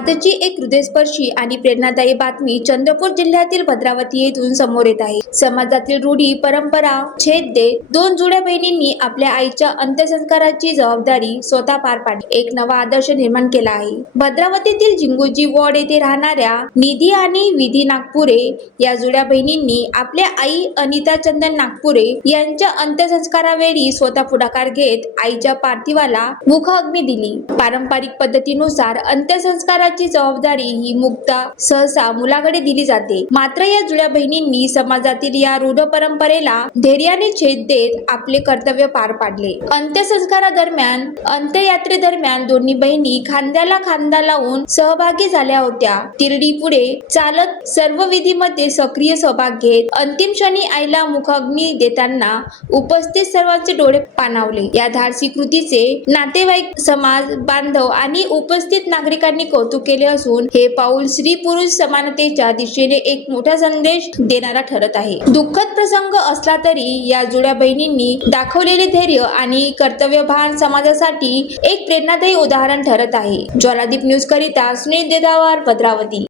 आजची एक हृदयस्पर्शी आणि प्रेरणादायी बातमी चंद्रपूर जिल्ह्यातील भद्रावती येथून समोर येत आहे। समाजातील रूढी परंपरा छेद देत दोन जुळ्या बहिणींनी आपल्या आईच्या अंत्यसंस्काराची जबाबदारी स्वतः पार पाडली, एक नवा आदर्श निर्माण केला आहे। भद्रावतीतील जिंगोजी वॉर्ड येथे राहणाऱ्या निधी आणि विधी नागपुरे या जुळ्या बहिणींनी आपल्या आई अनिता चंदन नागपुरे यांच्या अंत्यसंस्कारावेळी स्वतः पुढाकार घेत आईच्या पार्थिवाला मुखअग्नी दिली। पारंपरिक पद्धतीनुसार अंत्यसंस्काराची जबाबदारी ही मुक्ता सहसा मुलाकडे दिली जाते, मात्र या जुळ्या बहिणींनी समाजातील या रूढ परंपरेला धैर्याने छेद देत आपले कर्तव्य पार पाडले। अंत्यसंस्कारादरम्यान अंत्ययात्रेदरम्यान दोन्ही बहिणी खांद्याला खांदा लावून सहभागी झाल्या होत्या। तिरडी पुढे चालत सर्व विधीमध्ये सक्रिय सहभाग घेत अंतिम क्षणी आईला मुखअग्नी देताना उपस्थित सर्वांचे डोळे पाणावले। या धाडसी कृतीचे नातेवाईक, समाज बांधव आणि उपस्थित नागरिकांनी कौतुक केले असून हे पाऊल स्त्री पुरुष समानतेच्या दिशेने एक मोठा संदेश देणारा ठरत आहे। दुःखद प्रसंग असला तरी या जुळ्या बहिणींनी दाखवलेले धैर्य आणि कर्तव्यभान समाजासाठी एक प्रेरणादायी उदाहरण ठरत आहे। ज्वालादीप न्यूज करिता सुनील देदावर, भद्रावती।